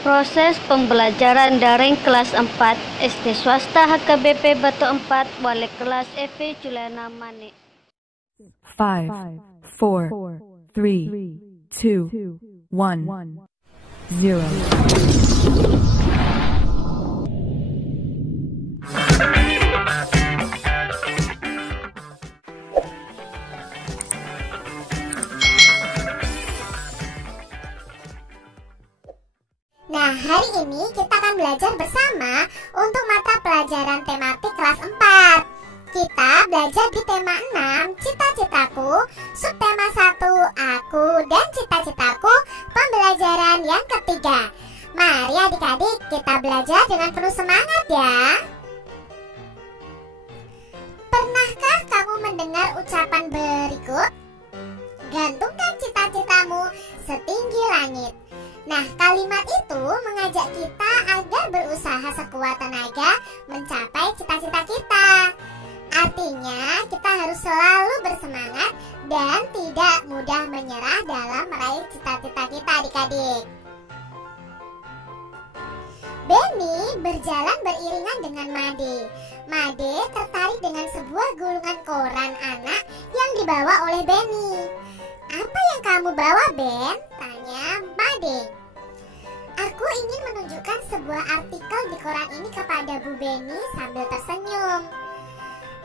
Proses pembelajaran daring kelas 4 SD swasta HKBP Batu 4 wali kelas Evi Juliana Mani. 5, 4, 3, 2, 1, 0. Nah, hari ini kita akan belajar bersama untuk mata pelajaran tematik kelas 4. Kita belajar di tema 6, cita-citaku, subtema 1, aku, dan cita-citaku, pembelajaran yang ketiga. Mari adik-adik kita belajar dengan penuh semangat ya. Pernahkah kamu mendengar ucapan berikut? Gantungkan cita-citamu setinggi langit. Nah, kalimat itu mengajak kita agar berusaha sekuat tenaga mencapai cita-cita kita. Artinya, kita harus selalu bersemangat dan tidak mudah menyerah dalam meraih cita-cita kita, adik-adik. Benny berjalan beriringan dengan Made. Made tertarik dengan sebuah gulungan koran anak yang dibawa oleh Benny. "Apa yang kamu bawa, Ben?" tanya Made. "Aku ingin menunjukkan sebuah artikel di koran ini kepada Bu Benny," sambil tersenyum.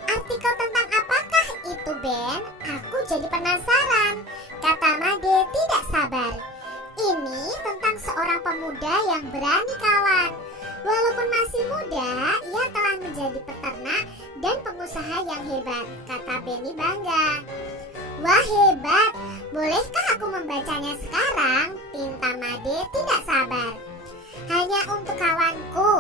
"Artikel tentang apakah itu, Ben? Aku jadi penasaran," kata Made tidak sabar. "Ini tentang seorang pemuda yang berani kawan. Walaupun masih muda, ia telah menjadi peternak dan pengusaha yang hebat," kata Benny bangga. "Wah, hebat! Bolehkah aku membacanya sekarang?" pinta Made tidak sabar. "Hanya untuk kawanku,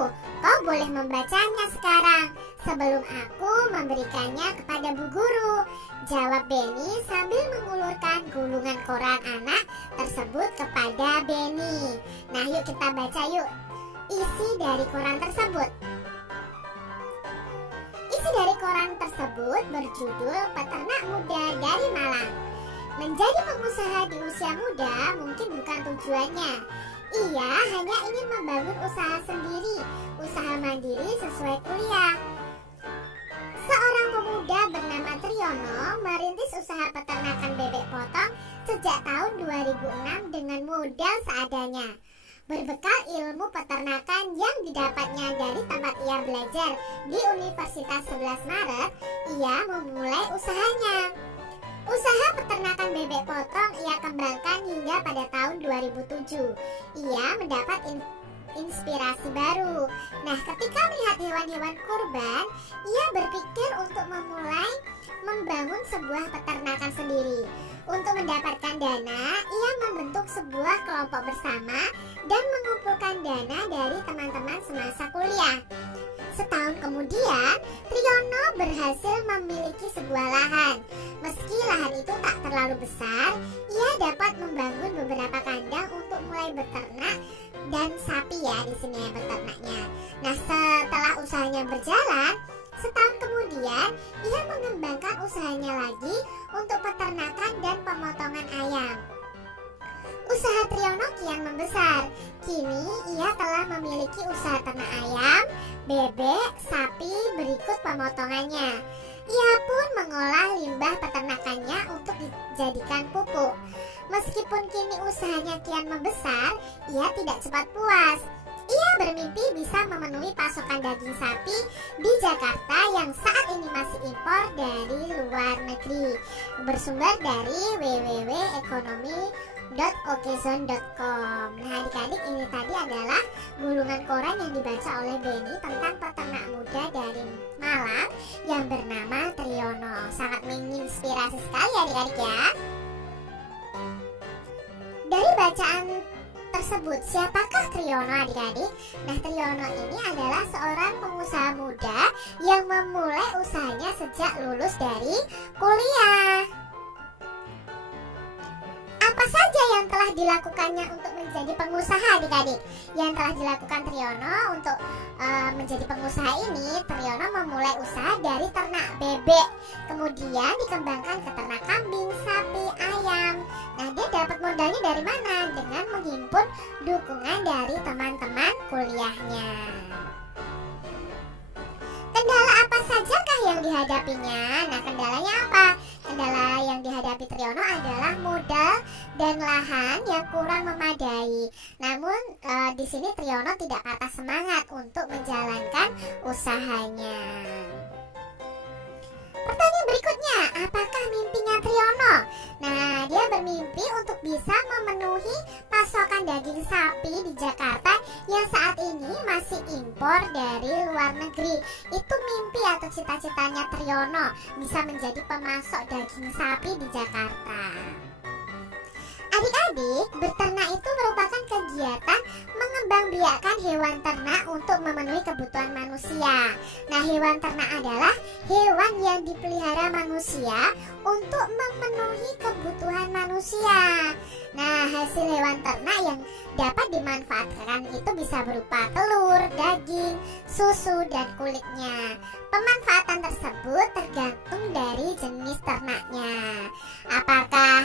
kau boleh membacanya sekarang sebelum aku memberikannya kepada Bu Guru," jawab Benny sambil mengulurkan gulungan koran anak tersebut kepada Benny. Nah, yuk kita baca yuk isi dari koran tersebut. Isi dari koran tersebut berjudul "Peternak Muda dari Malang." Menjadi pengusaha di usia muda mungkin bukan tujuannya. Ia hanya ingin membangun usaha sendiri, usaha mandiri sesuai kuliah. Seorang pemuda bernama Triyono merintis usaha peternakan bebek potong sejak tahun 2006 dengan modal seadanya. Berbekal ilmu peternakan yang didapatnya dari tempat ia belajar di Universitas 11 Maret, ia memulai usahanya. Usaha peternakan bebek potong ia kembangkan hingga pada tahun 2007. Ia mendapat inspirasi baru. Nah, ketika melihat hewan-hewan kurban, ia berpikir untuk memulai membangun sebuah peternakan sendiri. Untuk mendapatkan dana, ia membentuk sebuah kelompok bersama dan mengumpulkan dana dari teman-teman semasa kuliah. Setahun kemudian, Triyono berhasil memiliki sebuah lahan. Meski lahan itu tak terlalu besar, ia dapat membangun beberapa kandang untuk mulai beternak dan sapi ya di sini ya beternaknya. Nah, setelah usahanya berjalan, setahun kemudian ia mengembangkan usahanya lagi untuk peternakan dan pemotongan ayam. Usaha Triyono kian membesar. Kini ia telah memiliki usaha ternak ayam, bebek, sapi berikut pemotongannya. Ia pun mengolah limbah peternakannya untuk dijadikan pupuk. Meskipun kini usahanya kian membesar, ia tidak cepat puas. Ia bermimpi bisa memenuhi pasokan daging sapi di Jakarta yang saat ini masih impor dari luar negeri. Bersumber dari www.ekonomi.okezone.com. Nah, adik-adik, ini tadi adalah gulungan koran yang dibaca oleh Benny tentang peternak muda dari Malang yang bernama Triyono. Sangat menginspirasi sekali adik-adik ya. Dari bacaan tersebut, siapakah Triyono adik-adik? Nah, Triyono ini adalah seorang pengusaha muda yang memulai usahanya sejak lulus dari kuliah. Apa saja yang telah dilakukannya untuk menjadi pengusaha adik-adik? Yang telah dilakukan Triyono untuk menjadi pengusaha ini, Triyono memulai usaha dari ternak bebek, kemudian dikembangkan ke ternak kambing, sapi, ayam. Nah, dia dapat modalnya dari mana? Dengan menghimpun dukungan dari teman-teman kuliahnya. Kendala apa sajakah yang dihadapinya? Nah, kendalanya apa? Kendala yang dihadapi Triyono adalah modal dan lahan yang kurang memadai. Namun di sini Triyono tidak patah semangat untuk menjalankan usahanya. Pertanyaan berikutnya, apakah mimpinya Triyono? Nah, dia bermimpi untuk bisa memenuhi pasokan daging sapi di Jakarta yang saat ini masih impor dari luar negeri. Itu mimpi atau cita-citanya Triyono, bisa menjadi pemasok daging sapi di Jakarta. Adik-adik, beternak itu merupakan kegiatan mengembangbiakkan hewan ternak untuk memenuhi kebutuhan manusia. Nah, hewan ternak adalah hewan yang dipelihara manusia untuk memenuhi kebutuhan manusia. Nah, hasil hewan ternak yang dapat dimanfaatkan itu bisa berupa telur, daging, susu, dan kulitnya. Pemanfaatan tersebut tergantung dari jenis ternaknya. Apakah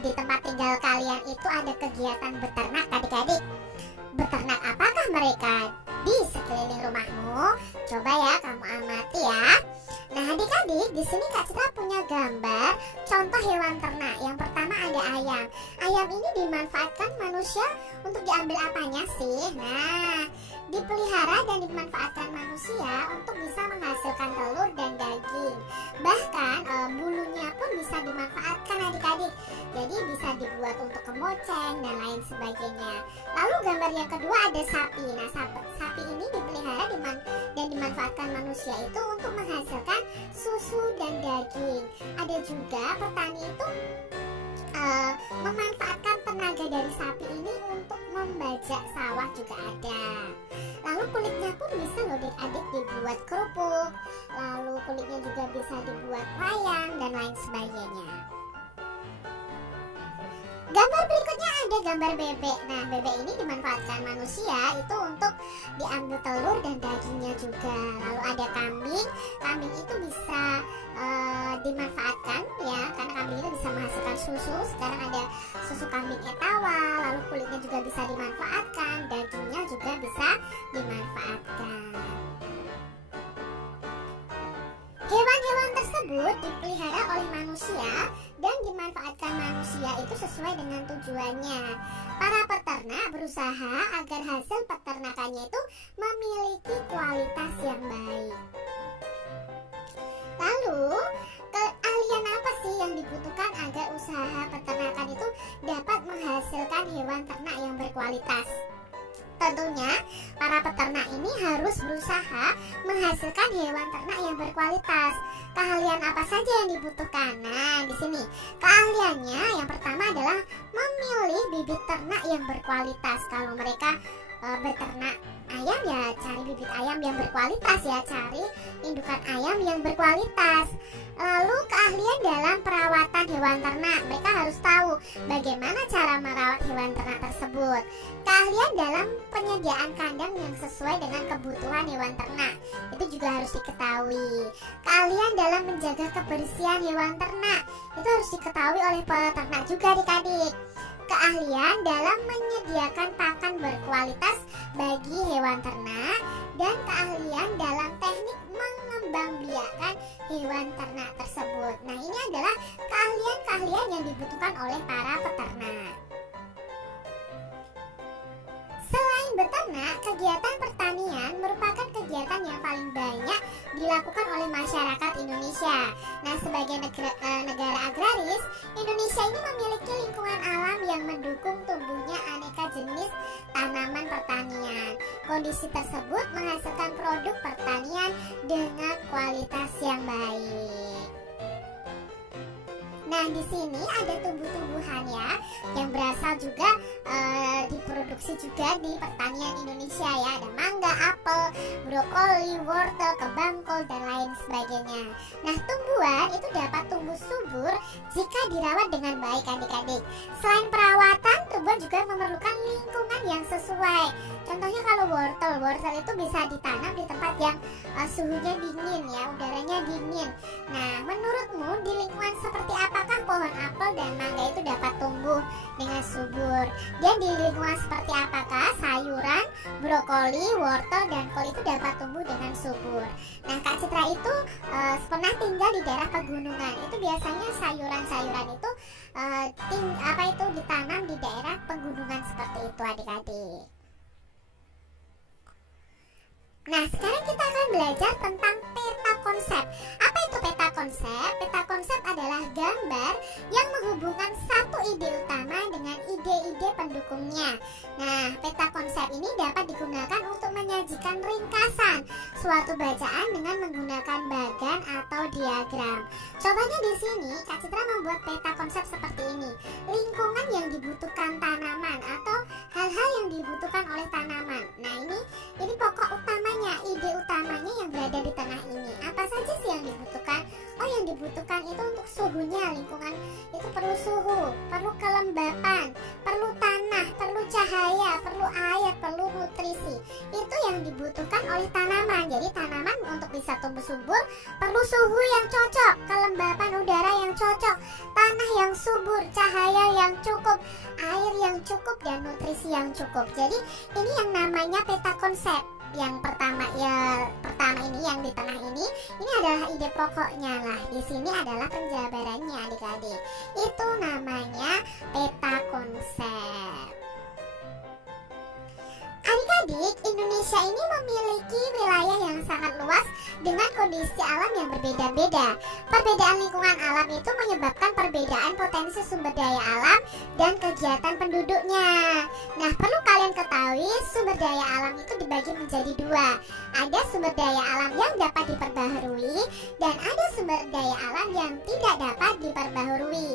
di tempat tinggal kalian itu ada kegiatan beternak, adik-adik? Beternak apakah mereka di sekeliling rumahmu? Coba ya kamu amati ya. Nah, adik-adik, di sini Kak Citra punya gambar contoh hewan ternak. Yang pertama ada ayam. Ayam ini dimanfaatkan manusia untuk diambil apanya sih? Nah, dipelihara dan dimanfaatkan manusia untuk bisa menghasilkan telur dan daging. Bahkan bulunya pun bisa dimanfaatkan, adik-adik. Jadi bisa dibuat untuk kemoceng dan lain sebagainya. Lalu gambar yang kedua ada sapi. Nah, sapi ini dipelihara dan dimanfaatkan manusia itu untuk menghasilkan susu dan daging. Ada juga petani itu memanfaatkan tenaga dari sapi ini untuk membajak sawah juga ada. Lalu kulitnya pun bisa loh adik-adik dibuat kerupuk. Lalu kulitnya juga bisa dibuat wayang dan lain sebagainya. Gambar berikutnya ada gambar bebek. Nah, bebek ini dimanfaatkan manusia itu untuk diambil telur dan dagingnya juga. Lalu ada kambing. Kambing itu bisa dimanfaatkan ya, karena kambing itu bisa menghasilkan susu. Sekarang ada susu kambing etawa. Lalu kulitnya juga bisa dimanfaatkan, dagingnya juga bisa dimanfaatkan. Hewan-hewan tersebut dipelihara oleh manusia dan dimanfaatkan manusia itu sesuai dengan tujuannya. Para peternak berusaha agar hasil peternakannya itu memiliki kualitas yang baik. Lalu, keahlian apa sih yang dibutuhkan agar usaha peternakan itu dapat menghasilkan hewan ternak yang berkualitas? Tentunya para peternak ini harus berusaha menghasilkan hewan ternak yang berkualitas. Keahlian apa saja yang dibutuhkan? Nah, di sini keahliannya yang pertama adalah memilih bibit ternak yang berkualitas. Kalau mereka beternak ayam ya cari bibit ayam yang berkualitas ya, cari indukan ayam yang berkualitas. Lalu keahlian dalam perawatan hewan ternak, mereka harus tahu bagaimana cara merawat hewan ternak tersebut. Keahlian dalam penyediaan kandang yang sesuai dengan kebutuhan hewan ternak, itu juga harus diketahui. Keahlian dalam menjaga kebersihan hewan ternak, itu harus diketahui oleh peternak juga adik-adik. Keahlian dalam menyediakan pakan berkualitas bagi hewan ternak, dan keahlian dalam teknik mengembangbiakan hewan ternak tersebut. Nah, ini adalah keahlian-keahlian yang dibutuhkan oleh para peternak. Selain beternak, kegiatan pertanian merupakan kegiatan yang paling banyak dilakukan oleh masyarakat Indonesia. Nah, sebagai negara agraris, Indonesia ini memiliki lingkungan alam yang mendukung tumbuhnya aneka jenis tanaman pertanian. Kondisi tersebut menghasilkan produk pertanian dengan kualitas yang baik. Nah, di sini ada tumbuh-tumbuhan ya yang berasal juga diproduksi juga di pertanian Indonesia ya. Ada mangga, apel, brokoli, wortel, kebangkol dan lain sebagainya. Nah, tumbuhan itu dapat tumbuh subur jika dirawat dengan baik adik-adik. Selain perawatan, tumbuhan juga memerlukan lingkungan yang sesuai. Contohnya kalau kalau wortel itu bisa ditanam di tempat yang suhunya dingin ya, udaranya dingin. Nah, menurutmu di lingkungan seperti apakah pohon apel dan mangga itu dapat tumbuh dengan subur? Dan di lingkungan seperti apakah sayuran, brokoli, wortel, dan kol itu dapat tumbuh dengan subur? Nah, Kak Citra itu pernah tinggal di daerah pegunungan. Itu biasanya sayuran-sayuran itu ditanam di daerah pegunungan seperti itu, adik-adik. Nah, sekarang kita akan belajar tentang peta konsep. Apa itu peta konsep? Peta konsep adalah gambar yang menghubungkan satu ide utama dengan ide-ide pendukungnya. Nah, peta konsep ini dapat digunakan untuk menyajikan ringkasan suatu bacaan dengan menggunakan bagan atau diagram. Contohnya di sini, Kak Citra membuat peta konsep seperti ini. Lingkungan yang dibutuhkan tanaman atau hal-hal yang dibutuhkan oleh tanaman. Nah, ini pokok utamanya, ide utamanya yang berada di tengah ini. Apa saja sih yang dibutuhkan? Oh, yang dibutuhkan itu untuk suhunya. Lingkungan itu perlu suhu, perlu kelembapan, perlu tanah, perlu cahaya, perlu air, perlu nutrisi. Itu yang dibutuhkan oleh tanaman. Jadi tanaman untuk bisa tumbuh subur perlu suhu yang cocok, kelembapan udara yang cocok, tanah yang subur, cahaya yang cukup, air yang cukup, dan nutrisi yang cukup. Jadi ini yang namanya peta konsep. Yang pertama ini yang di tengah ini adalah ide pokoknya. Lah, di sini adalah penjabarannya, adik-adik. Itu namanya peta konsep. Adik-adik, Indonesia ini memiliki wilayah yang sangat luas dengan kondisi alam yang berbeda-beda. Perbedaan lingkungan alam itu menyebabkan perbedaan potensi sumber daya alam dan kegiatan penduduknya. Nah, perlu kalian ketahui, sumber daya alam itu dibagi menjadi dua. Ada sumber daya alam yang dapat diperbaharui dan ada sumber daya alam yang tidak dapat diperbaharui.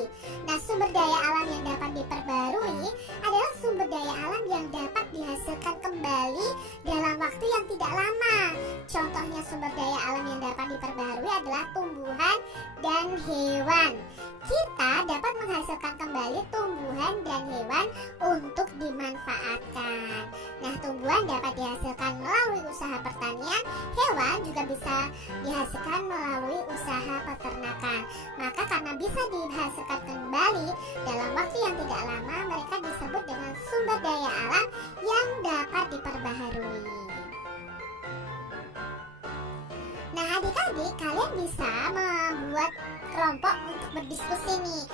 Nah, sumber daya alam yang dapat diperbaharui adalah sumber daya alam yang dapat dihasilkan kembali dalam waktu yang tidak lama. Contohnya sumber daya alam yang dapat diperbaharui adalah tumbuhan dan hewan. Kita dapat menghasilkan kembali tumbuhan dan hewan untuk dimanfaatkan. Nah, tumbuhan dapat dihasilkan melalui usaha pertanian, hewan juga bisa dihasilkan melalui usaha peternakan. Maka karena bisa dihasilkan kembali dalam waktu yang tidak lama, mereka disebut dengan sumber daya alam yang dapat diperbaharui. Nah, adik-adik, kalian bisa membuat kelompok untuk berdiskusi nih.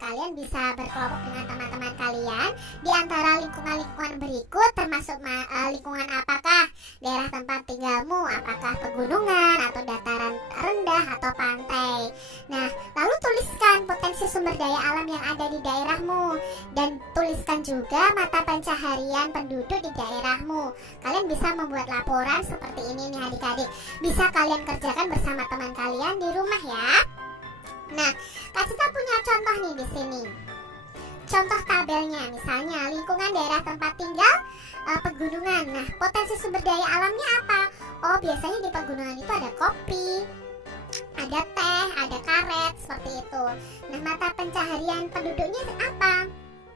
Kalian bisa berkelompok dengan teman-teman kalian di antara lingkungan-lingkungan berikut, termasuk lingkungan apakah daerah tempat tinggalmu, apakah pegunungan atau dataran rendah atau pantai. Nah, lalu tuliskan potensi sumber daya alam yang ada di daerahmu dan tuliskan juga mata pencaharian penduduk di daerahmu. Kalian bisa membuat laporan seperti ini nih, adik-adik. Bisa kalian kerjakan bersama teman kalian di rumah ya. Nah, Kak Citra punya contoh nih di sini. Contoh tabelnya, misalnya lingkungan daerah tempat tinggal pegunungan. Nah, potensi sumber daya alamnya apa? Oh, biasanya di pegunungan itu ada kopi, ada teh, ada karet, seperti itu. Nah, mata pencaharian penduduknya apa?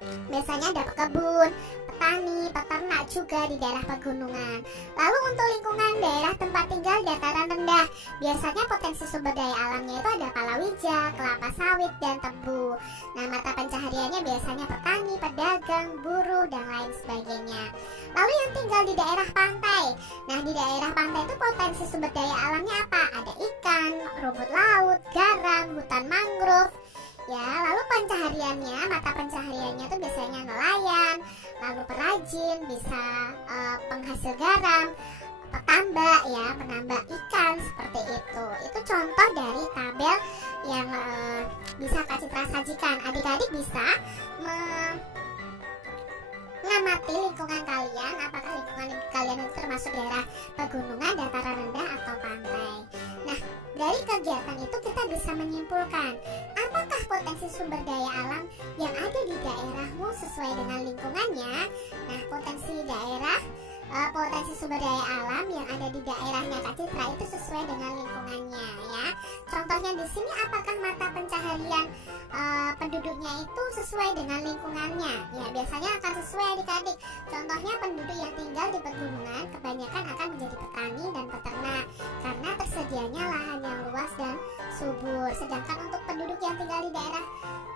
Biasanya ada kebun, petani, peternak juga di daerah pegunungan. Lalu untuk lingkungan daerah tempat tinggal dataran rendah, biasanya potensi sumber daya alamnya itu ada palawija, kelapa sawit, dan tebu. Nah, mata pencahariannya biasanya petani, pedagang, buruh, dan lain sebagainya. Lalu yang tinggal di daerah pantai. Nah, di daerah pantai itu potensi sumber daya alamnya apa? Ada ikan, rumput laut, garam, hutan mangrove. Ya, lalu pencahariannya, mata pencahariannya itu biasanya nelayan, lalu perajin, bisa penghasil garam, petambak ya, penambak ikan, seperti itu. Itu contoh dari tabel yang bisa Kak Citra sajikan. Adik-adik bisa mengamati lingkungan kalian, apakah lingkungan kalian itu termasuk daerah pegunungan, dataran rendah, atau pantai. Nah, dari kegiatan itu kita bisa menyimpulkan apakah potensi sumber daya alam yang ada di daerahmu sesuai dengan lingkungannya. Nah, potensi sumber daya alam yang ada di daerahnya Kak Citra itu sesuai dengan lingkungannya ya. Contohnya di sini, apakah mata pencaharian penduduknya itu sesuai dengan lingkungannya? Ya, biasanya akan sesuai adik-adik. Contohnya penduduk yang tinggal di pegunungan kebanyakan akan menjadi petani dan peternak karena tersedianya lahan yang luas dan subur. Sedangkan untuk penduduk yang tinggal di daerah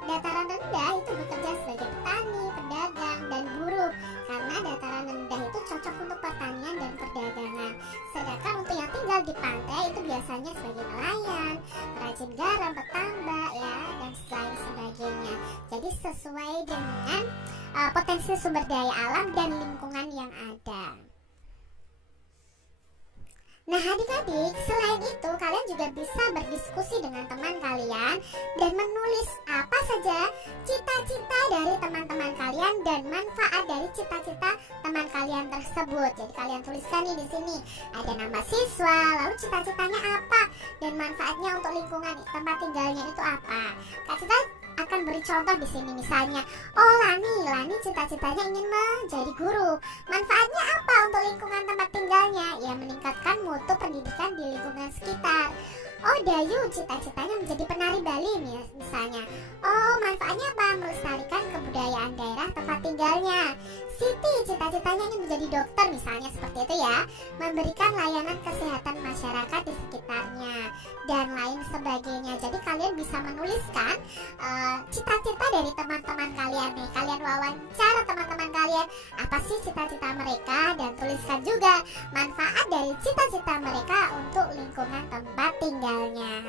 dataran rendah itu bekerja sebagai petani, pedagang, dan buruh karena dataran rendah itu cocok untuk pertanian dan perdagangan. Sedangkan untuk yang tinggal di pantai itu biasanya sebagai nelayan, perajin garam, petambak ya, dan lain sebagainya. Jadi sesuai dengan potensi sumber daya alam dan lingkungan yang ada. Nah adik-adik, selain itu kalian juga bisa berdiskusi dengan teman kalian dan menulis apa saja cita-cita dari teman-teman kalian dan manfaat dari cita-cita teman kalian tersebut. Jadi kalian tuliskan nih di sini, ada nama siswa, lalu cita-citanya apa dan manfaatnya untuk lingkungan tempat tinggalnya itu apa. Kak Citra akan beri contoh di sini, misalnya, oh Lani cita-citanya ingin menjadi guru. Manfaatnya apa untuk lingkungan tempat tinggalnya? Ya, meningkatkan mutu pendidikan di lingkungan sekitar. Oh Dayu cita-citanya menjadi penari Bali misalnya. Oh manfaatnya apa? Melestarikan kebudayaan daerah tempat tinggalnya. Siti cita-citanya ingin menjadi dokter misalnya, seperti itu ya. Memberikan layanan kesehatan masyarakat di sekitarnya dan lain sebagainya. Jadi kalian bisa menuliskan cita-cita dari teman-teman kalian nih. Kalian wawancara teman-teman kalian, apa sih cita-cita mereka, dan tuliskan juga manfaat dari cita-cita mereka untuk lingkungan tempat tinggalnya.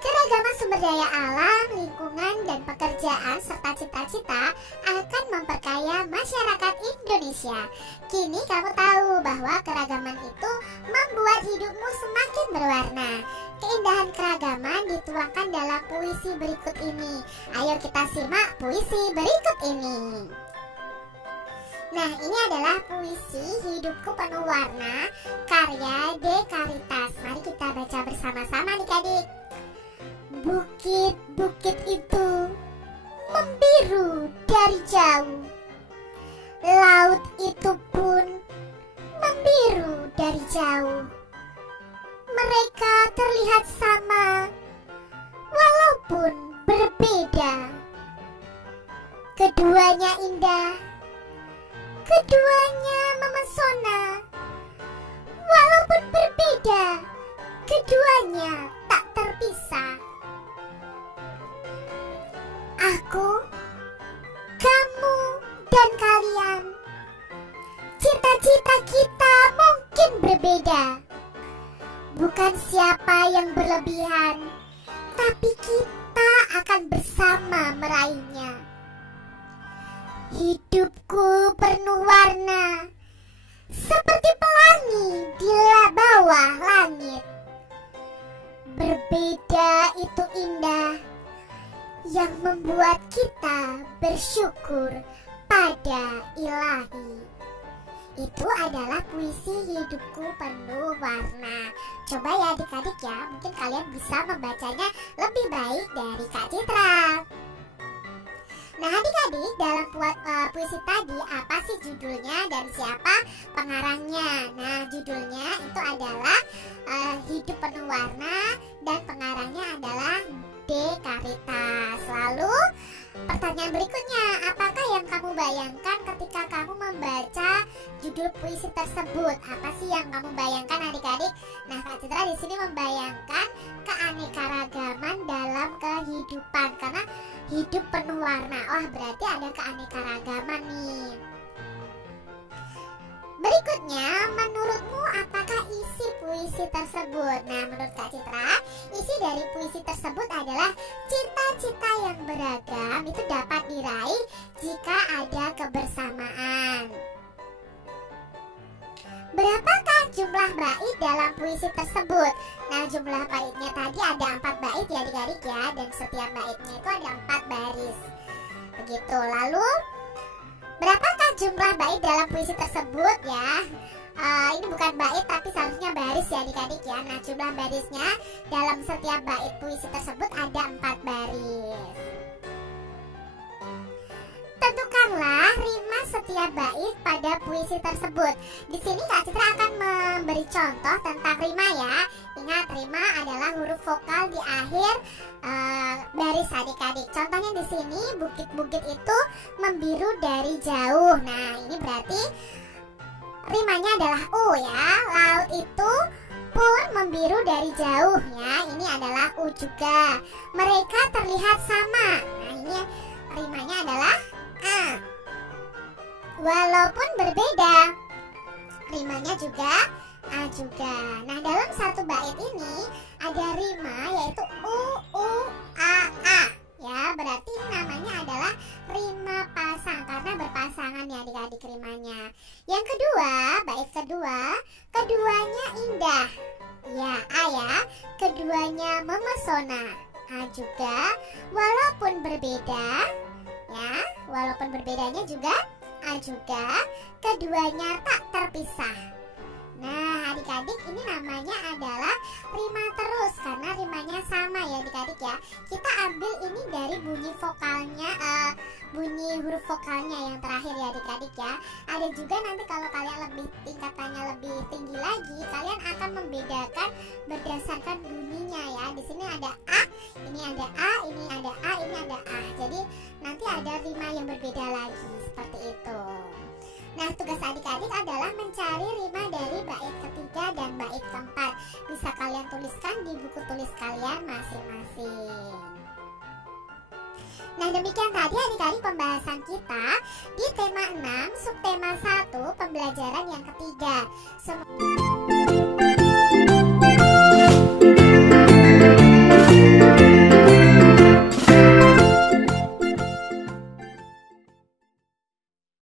Keragaman sumber daya alam, lingkungan, dan pekerjaan serta cita-cita akan memperkaya masyarakat Indonesia. Kini kamu tahu bahwa keragaman itu membuat hidupmu semakin berwarna. Keindahan keragaman dituangkan dalam puisi berikut ini. Ayo kita simak puisi berikut ini. Nah, ini adalah puisi Hidupku Penuh Warna karya Dekaritas. Mari kita baca bersama-sama adik-adik. Bukit-bukit itu membiru dari jauh. Laut itu pun membiru dari jauh. Mereka terlihat sama, walaupun berbeda. Keduanya indah, keduanya memesona. Walaupun berbeda, keduanya tak terpisah. Aku, kamu, dan kalian. Cita-cita kita mungkin berbeda. Bukan siapa yang berlebihan, tapi kita akan bersama meraihnya. Hidupku penuh warna, seperti pelangi di bawah langit. Berbeda itu indah, yang membuat kita bersyukur pada Ilahi. Itu adalah puisi Hidupku Penuh Warna. Coba ya adik-adik ya, mungkin kalian bisa membacanya lebih baik dari Kak Citra. Nah adik-adik, dalam puisi tadi apa sih judulnya dan siapa pengarangnya? Nah judulnya itu adalah Hidup Penuh Warna dan pengarangnya adalah Dekaritas. Lalu pertanyaan berikutnya, apakah yang kamu bayangkan ketika kamu membaca judul puisi tersebut? Apa sih yang kamu bayangkan adik-adik? Nah Kak Citra di sini membayangkan keanekaragaman dalam kehidupan karena hidup penuh warna. Oh berarti ada keanekaragaman nih. Berikutnya, menurutmu apakah isi puisi tersebut? Nah, menurut Kak Citra, isi dari puisi tersebut adalah cita-cita yang beragam itu dapat diraih jika ada kebersamaan. Berapakah jumlah bait dalam puisi tersebut? Nah, jumlah baitnya tadi ada 4 bait ya adik-adik ya, dan setiap baitnya itu ada 4 baris. Begitu, lalu berapakah jumlah bait dalam puisi tersebut ya? Ini bukan bait tapi seharusnya baris ya adik-adik ya. Nah jumlah barisnya dalam setiap bait puisi tersebut ada 4 baris. Tentukanlah rima setiap bait pada puisi tersebut. Di sini Kak Citra akan memberi contoh tentang rima ya. Ingat, rima adalah huruf vokal di akhir baris adik-adik. Contohnya di sini, bukit-bukit itu membiru dari jauh. Nah, ini berarti rimanya adalah U ya. Laut itu pun membiru dari jauh ya. Ini adalah U juga. Mereka terlihat sama. Nah, ini rimanya adalah A. Walaupun berbeda, rimanya juga A juga. Nah, dalam satu bait ini ada rima yaitu U, A, A. Ya, berarti ini namanya adalah rima pasang karena berpasangan ya adik-adik rimanya. Yang kedua, bait kedua, keduanya indah. Ya, A ya. Keduanya memesona. A juga. Walaupun berbeda, ya, walaupun berbedanya juga A juga. Keduanya tak terpisah. Nah, adik-adik, ini namanya adalah rima terus karena rimanya sama ya adik-adik ya. Kita ambil ini dari bunyi vokalnya, bunyi huruf vokalnya yang terakhir ya adik-adik ya. Ada juga nanti kalau kalian lebih tingkatannya lebih tinggi lagi, kalian akan membedakan berdasarkan bunyinya ya. Di sini ada A, ini ada A, ini ada A, ini ada A. Jadi nanti ada rima yang berbeda lagi seperti itu. Nah, tugas adik-adik adalah mencari rima dari bait ketiga dan bait keempat. Bisa kalian tuliskan di buku tulis kalian masing-masing. Nah, demikian tadi adik-adik pembahasan kita di tema 6, subtema 1, pembelajaran yang ketiga.